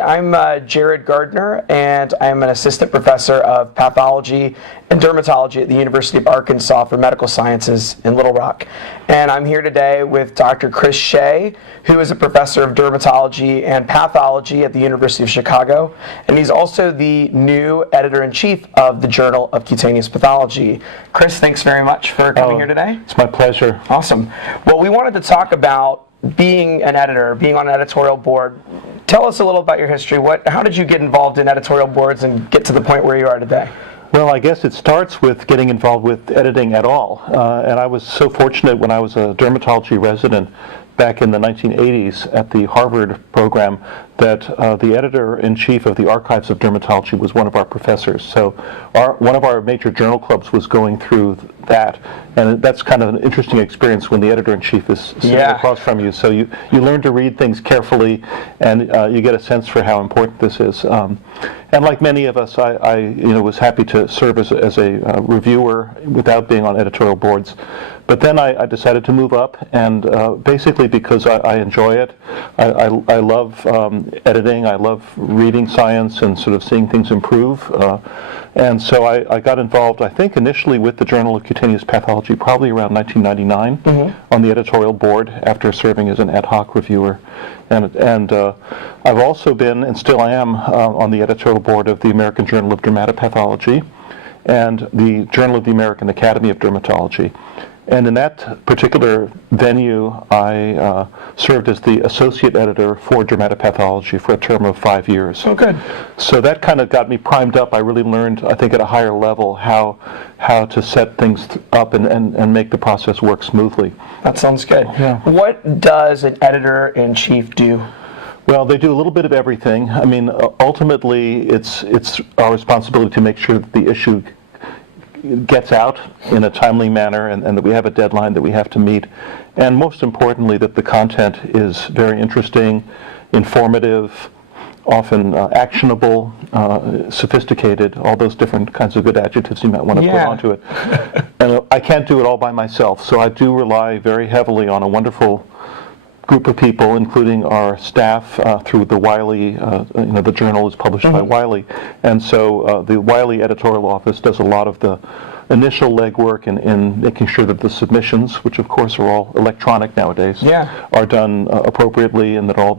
I'm Jared Gardner, and I'm an assistant professor of pathology and dermatology at the University of Arkansas for Medical Sciences in Little Rock. And I'm here today with Dr. Chris Shea, who is a professor of dermatology and pathology at the University of Chicago. And he's also the new editor-in-chief of the Journal of Cutaneous Pathology. Chris, thanks very much for coming here today. It's my pleasure. Awesome. Well, we wanted to talk about being an editor, being on an editorial board. Tell us a little about your history. How did you get involved in editorial boards and get to the point where you are today? Well, I guess it starts with getting involved with editing at all. And I was so fortunate when I was a dermatology resident back in the 1980s at the Harvard program that the editor-in-chief of the Archives of Dermatology was one of our professors. So one of our major journal clubs was going through that, and that's kind of an interesting experience when the editor-in-chief is sitting across from you. So you learn to read things carefully, and you get a sense for how important this is. And like many of us, I was happy to serve as a reviewer without being on editorial boards. But then I decided to move up, and basically because I enjoy it. I love editing. I love reading science and sort of seeing things improve. And so I got involved, I think, initially with the Journal of Cutaneous Pathology, probably around 1999, on the editorial board after serving as an ad hoc reviewer. And I've also been, and still I am, on the editorial board of the American Journal of Dermatopathology and the Journal of the American Academy of Dermatology. And in that particular venue, I served as the associate editor for dermatopathology for a term of 5 years. Oh, good. So that kind of got me primed up. I really learned, I think, at a higher level how to set things up and make the process work smoothly. That sounds good. Yeah. What does an editor-in-chief do? Well, they do a little bit of everything. I mean, ultimately, it's our responsibility to make sure that the issue gets out in a timely manner and that we have a deadline that we have to meet. And most importantly, that the content is very interesting, informative, often actionable, sophisticated, all those different kinds of good adjectives you might want to put onto it. And I can't do it all by myself, so I do rely very heavily on a wonderful group of people, including our staff through the Wiley, the journal is published by Wiley, and so the Wiley editorial office does a lot of the initial legwork in making sure that the submissions, which of course are all electronic nowadays, are done appropriately, and that all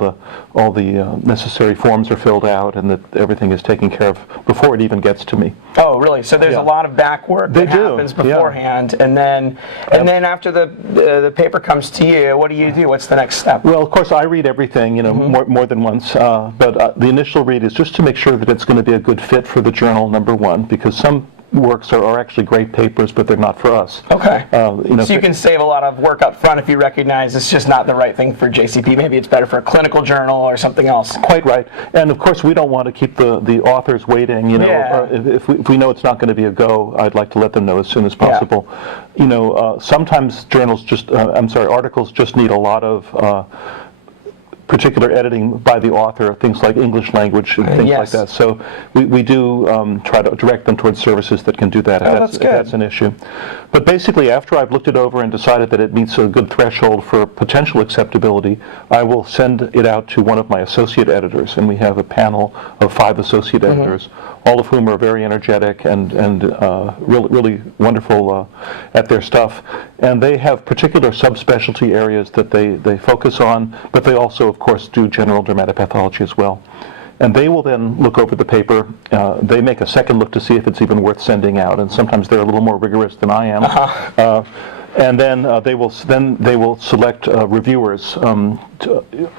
the necessary forms are filled out, and that everything is taken care of before it even gets to me. Oh, really? So there's a lot of back work that happens beforehand, and then after the paper comes to you, what do you do? What's the next step? Well, of course, I read everything, more than once. But the initial read is just to make sure that it's going to be a good fit for the journal, number one, because some works are actually great papers, but they're not for us. Okay. So you can save a lot of work up front if you recognize it's just not the right thing for JCP. Maybe it's better for a clinical journal or something else. Quite right. And of course, we don't want to keep the authors waiting. If we know it's not going to be a go, I'd like to let them know as soon as possible. Sometimes articles just need a lot of particular editing by the author, things like English language and things like that. So we do try to direct them towards services that can do that if that's an issue. But basically, after I've looked it over and decided that it meets a good threshold for potential acceptability, I will send it out to one of my associate editors, and we have a panel of 5 associate editors, all of whom are very energetic and really wonderful at their stuff. And they have particular subspecialty areas that they focus on, but they also, of course, do general dermatopathology as well. And they will then look over the paper. They make a second look to see if it's even worth sending out, and sometimes they're a little more rigorous than I am. And then they will select reviewers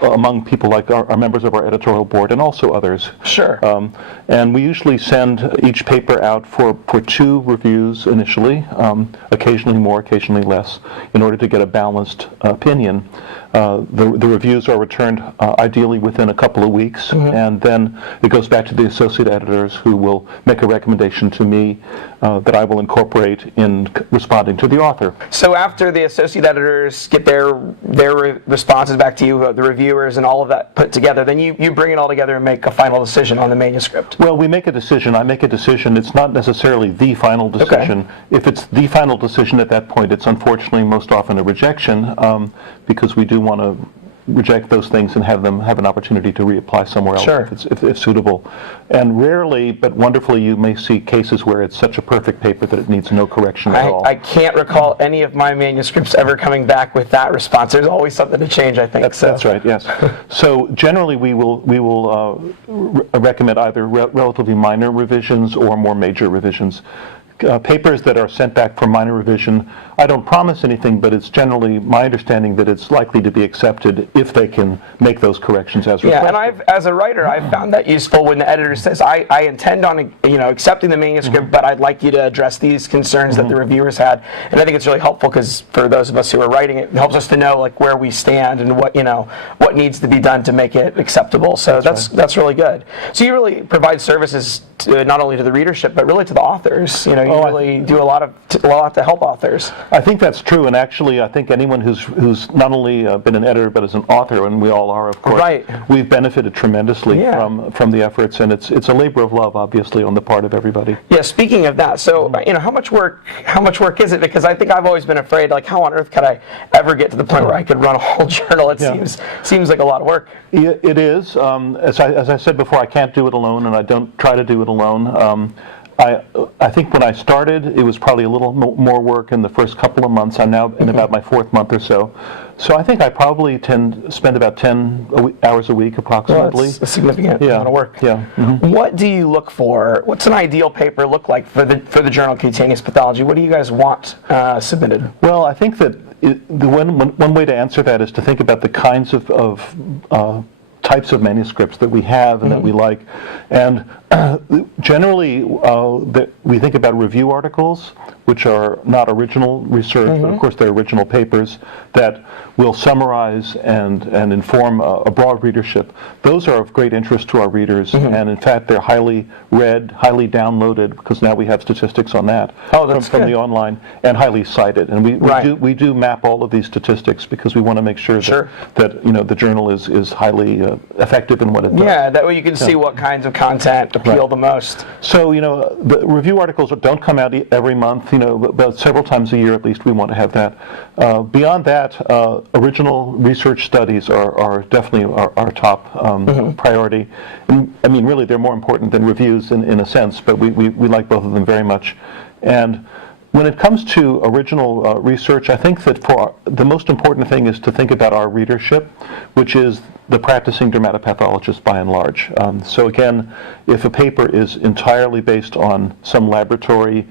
among people like our members of our editorial board and also others. Sure. And we usually send each paper out for 2 reviews initially, occasionally more, occasionally less, in order to get a balanced opinion. The reviews are returned ideally within a couple of weeks, and then it goes back to the associate editors, who will make a recommendation to me that I will incorporate in responding to the author. So after the associate editors get their responses back to you, the reviewers and all of that put together, then you bring it all together and make a final decision on the manuscript. Well, we make a decision. I make a decision. It's not necessarily the final decision. If it's the final decision at that point, it's unfortunately most often a rejection, because we do want to reject those things and have them have an opportunity to reapply somewhere else Sure. if suitable. And rarely, but wonderfully, you may see cases where it's such a perfect paper that it needs no correction at all. I can't recall any of my manuscripts ever coming back with that response. There's always something to change, I think. That's right, yes. So generally we will recommend either relatively minor revisions or more major revisions. Papers that are sent back for minor revision, I don't promise anything, but it's generally my understanding that it's likely to be accepted if they can make those corrections as requested. Yeah, and as a writer, I've found that useful when the editor says, I intend on accepting the manuscript, but I'd like you to address these concerns that the reviewers had. And I think it's really helpful because for those of us who are writing it helps us to know like where we stand and what needs to be done to make it acceptable. So that's really good. So you really provide services not only to the readership but really to the authors. You really do a lot to help authors. I think that's true, and actually I think anyone who's not only been an editor but as an author, and we all are, of course, we've benefited tremendously from the efforts, and it's a labor of love, obviously, on the part of everybody. Yeah, speaking of that, so how much work is it? Because I think I've always been afraid, like, how on earth could I ever get to the point where I could run a whole journal? It seems like a lot of work. It is. As I said before, I can't do it alone, and I don't try to do it alone. I think when I started, it was probably a little more work in the first couple of months. I'm now in about my fourth month or so. So I think I probably spend about 10 hours a week approximately. Well, that's a significant amount of work. Yeah. What do you look for? What's an ideal paper look like for the journal Cutaneous Pathology? What do you guys want submitted? Well, I think that one way to answer that is to think about the kinds of types of manuscripts that we have and that we like. And generally, we think about review articles, which are not original research, but of course they're original papers that will summarize and inform a broad readership. Those are of great interest to our readers, and in fact they're highly read, highly downloaded, because now we have statistics on that from the online, and highly cited. And we do map all of these statistics because we want to make sure that the journal is highly effective in what it does. Yeah, that way you can see what kinds of content appeal the most. So the review articles don't come out every month, but several times a year at least we want to have that. Beyond that, original research studies are definitely our top priority. And, I mean, really, they're more important than reviews in a sense, but we like both of them very much. And when it comes to original research, I think that the most important thing is to think about our readership, which is the practicing dermatopathologist by and large. So again, if a paper is entirely based on some laboratory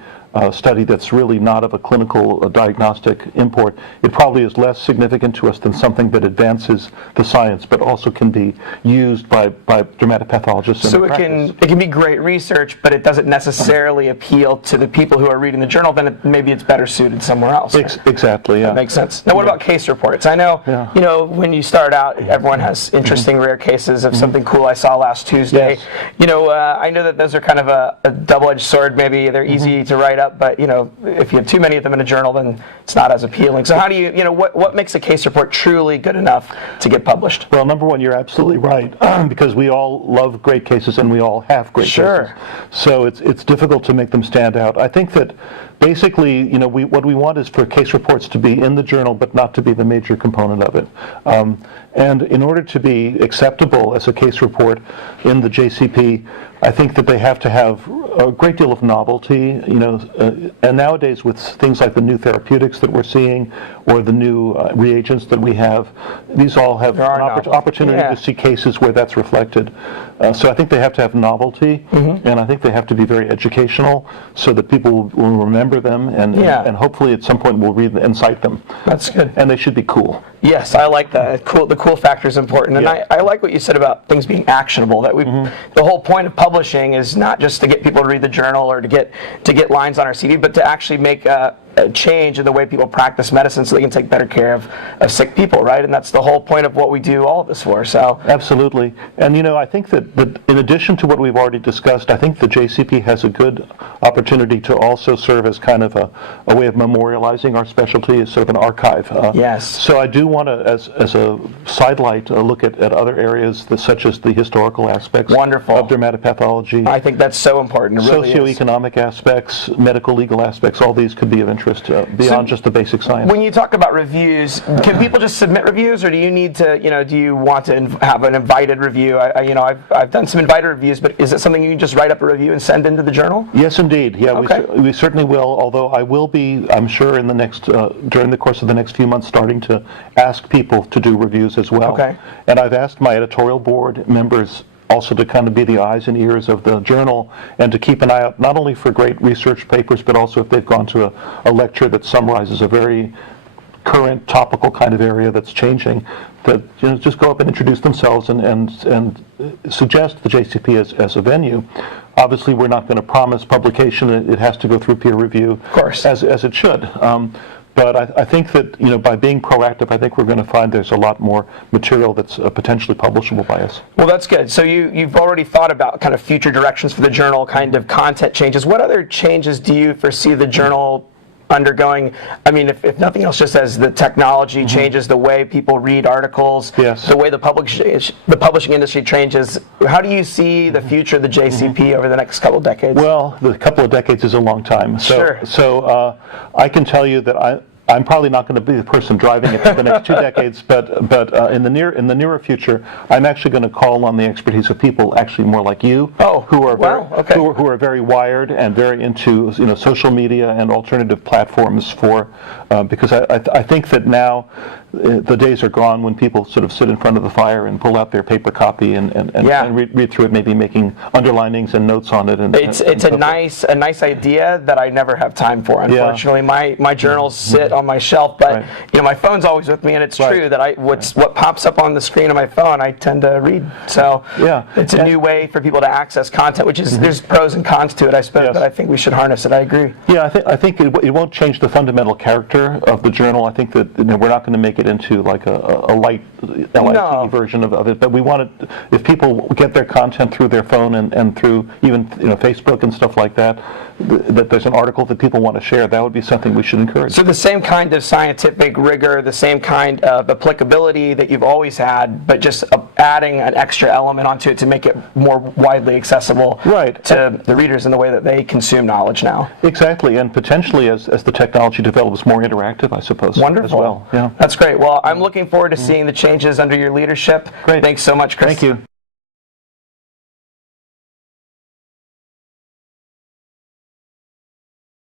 study that's really not of a clinical diagnostic import, it probably is less significant to us than something that advances the science but also can be used by dermatopathologists. So it can be great research, but it doesn't necessarily appeal to the people who are reading the journal. Then maybe it's better suited somewhere else. Exactly. Yeah. That makes sense. Now, what about case reports? I know when you start out, everyone has interesting rare cases of something cool I saw last Tuesday. Yes. I know that those are kind of a double-edged sword. Maybe they're easy to write up, but if you have too many of them in a journal, then it's not as appealing. So how do what makes a case report truly good enough to get published? Well, number one, you're absolutely right, because we all love great cases and we all have great cases. So it's difficult to make them stand out. I think that basically, what we want is for case reports to be in the journal, but not to be the major component of it. And in order to be acceptable as a case report in the JCP, I think that they have to have a great deal of novelty, and nowadays with things like the new therapeutics that we're seeing or the new reagents that we have, these all have an opportunity to see cases where that's reflected. So I think they have to have novelty, and I think they have to be very educational so that people will remember them and hopefully at some point will read and cite them. That's good. And they should be cool. Yes, I like that. The cool factor is important, and I like what you said about things being actionable. That the whole point of publishing is not just to get people to read the journal or to get lines on our CD, but to actually make a change in the way people practice medicine so they can take better care of sick people, right? And that's the whole point of what we do all of this for. So absolutely. And I think that in addition to what we've already discussed, I think the JCP has a good opportunity to also serve as kind of a way of memorializing our specialty, as sort of an archive. Yes. So I do want to, as a sidelight, look at other areas such as the historical aspects of dermatopathology. I think that's so important. It really socioeconomic aspects, medical legal aspects, all these could be of interest interest beyond just the basic science. When you talk about reviews, can people just submit reviews, or do you need to, do you want to have an invited review? I've done some invited reviews, but is it something you can just write up a review and send into the journal? Yes, indeed. Yeah, Okay. we certainly will. Although I will be, I'm sure, in the next during the course of the next few months, starting to ask people to do reviews as well. Okay. And I've asked my editorial board members also to kind of be the eyes and ears of the journal and to keep an eye out not only for great research papers, but also if they've gone to a lecture that summarizes a very current topical kind of area that's changing, that just go up and introduce themselves and suggest the JCP as a venue. Obviously, we're not going to promise publication. It has to go through peer review, of course, as it should. But I think that by being proactive, I think we're going to find there's a lot more material that's potentially publishable by us. Well, that's good. So you've already thought about kind of future directions for the journal, kind of content changes. What other changes do you foresee the journal undergoing? I mean, if nothing else, just as the technology changes, the way people read articles, yes, the way the publishing industry changes, how do you see the future of the JCP over the next couple of decades? Well, the couple of decades is a long time. Sure. So I can tell you that I'm probably not going to be the person driving it for the next 2 decades, but in the nearer future, I'm actually going to call on the expertise of people actually more like you, who are very wired and very into social media and alternative platforms because I think that now the days are gone when people sort of sit in front of the fire and pull out their paper copy and read through it, maybe making underlinings and notes on it. It's a nice idea that I never have time for. Unfortunately, my journals sit on my shelf, but my phone's always with me, and it's true that what pops up on the screen of my phone, I tend to read. So it's a new way for people to access content, which is there's pros and cons to it, I suppose, but I think we should harness it. I agree. Yeah, I think it won't change the fundamental character of the journal. I think that we're not going to make it into like a light LIT version of it, but we want it, if people get their content through their phone and through even Facebook and stuff like that, that there's an article that people want to share, that would be something we should encourage. So the same kind of scientific rigor, the same kind of applicability that you've always had, but just adding an extra element onto it to make it more widely accessible to the readers in the way that they consume knowledge now. Exactly, and potentially as the technology develops, more interactive, I suppose. Wonderful. As well. Yeah. That's great. Well, I'm looking forward to seeing the changes under your leadership. Great. Thanks so much, Chris. Thank you.